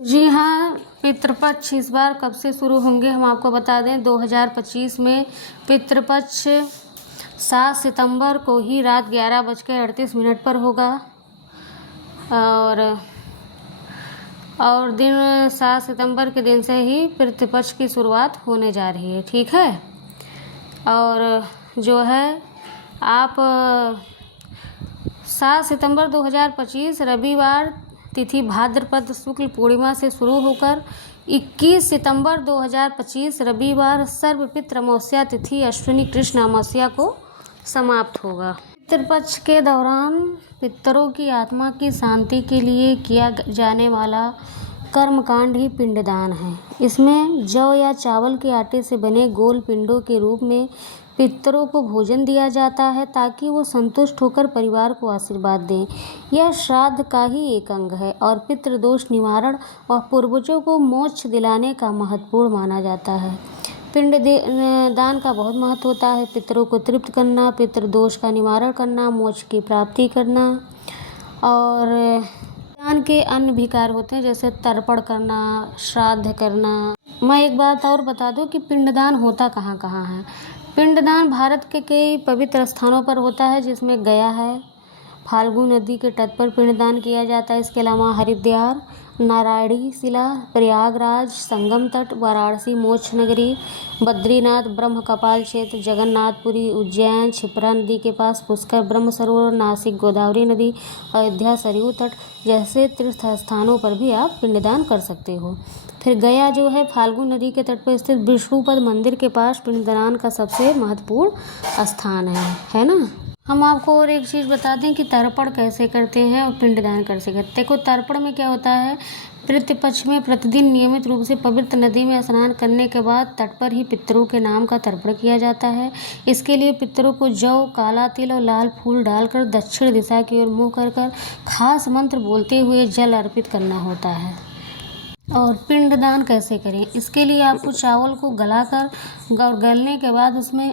जी हाँ, पितृपक्ष इस बार कब से शुरू होंगे हम आपको बता दें। 2025 में पितृपक्ष 7 सितंबर को ही रात 11:38 पर होगा और दिन 7 सितंबर के दिन से ही पितृपक्ष की शुरुआत होने जा रही है। ठीक है, और जो है आप 7 सितंबर 2025 रविवार तिथि भाद्रपद शुक्ल पूर्णिमा से शुरू होकर 21 सितंबर 2025 रविवार सर्वपितृ अमावस्या तिथि अश्विनी कृष्ण अमावस्या को समाप्त होगा। पितृपक्ष के दौरान पितरों की आत्मा की शांति के लिए किया जाने वाला कर्मकांड ही पिंडदान है। इसमें जौ या चावल के आटे से बने गोल पिंडों के रूप में पितरों को भोजन दिया जाता है ताकि वो संतुष्ट होकर परिवार को आशीर्वाद दें। यह श्राद्ध का ही एक अंग है और पितृदोष निवारण और पूर्वजों को मोक्ष दिलाने का महत्वपूर्ण माना जाता है। दान का बहुत महत्व होता है। पितरों को तृप्त करना, पितृदोष का निवारण करना, मोक्ष की प्राप्ति करना। और दान के अन्य भी कार्य होते हैं जैसे तर्पण करना, श्राद्ध करना। मैं एक बात और बता दूं कि पिंडदान होता कहाँ कहाँ है। पिंडदान भारत के कई पवित्र स्थानों पर होता है जिसमें गया है, फाल्गु नदी के तट पर पिंडदान किया जाता है। इसके अलावा हरिद्वार, नारायणी शिला, प्रयागराज संगम तट, वाराणसी मोक्ष नगरी, बद्रीनाथ ब्रह्म कपाल क्षेत्र, जगन्नाथपुरी, उज्जैन क्षिप्रा नदी के पास पुष्कर ब्रह्म सरोवर, नासिक गोदावरी नदी, अयोध्या सरयू तट जैसे तीर्थ स्थानों पर भी आप पिंडदान कर सकते हो। फिर गया जो है फाल्गु नदी के तट पर स्थित विष्णुपद मंदिर के पास पिंडदान का सबसे महत्वपूर्ण स्थान है ना। हम आपको और एक चीज़ बता दें कि तर्पण कैसे करते हैं और पिंडदान कैसे करते हैं। देखो, तर्पण में क्या होता है, पितृपक्ष में प्रतिदिन नियमित रूप से पवित्र नदी में स्नान करने के बाद तट पर ही पितरों के नाम का तर्पण किया जाता है। इसके लिए पितरों को जौ, काला तिल और लाल फूल डालकर दक्षिण दिशा की ओर मुँह कर खास मंत्र बोलते हुए जल अर्पित करना होता है। और पिंडदान कैसे करें, इसके लिए आपको चावल को गलाकर और गलने के बाद उसमें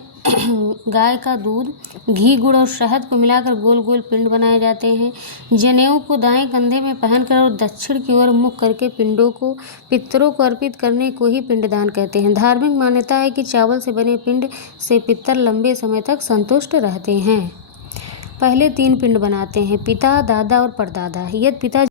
गाय का दूध, घी, गुड़ और शहद को मिलाकर गोल गोल पिंड बनाए जाते हैं। जनेऊ को दाएं कंधे में पहनकर और दक्षिण की ओर मुख करके पिंडों को पितरों को अर्पित करने को ही पिंडदान कहते हैं। धार्मिक मान्यता है कि चावल से बने पिंड से पितर लंबे समय तक संतुष्ट रहते हैं। पहले 3 पिंड बनाते हैं, पिता, दादा और परदादा। यदि पिता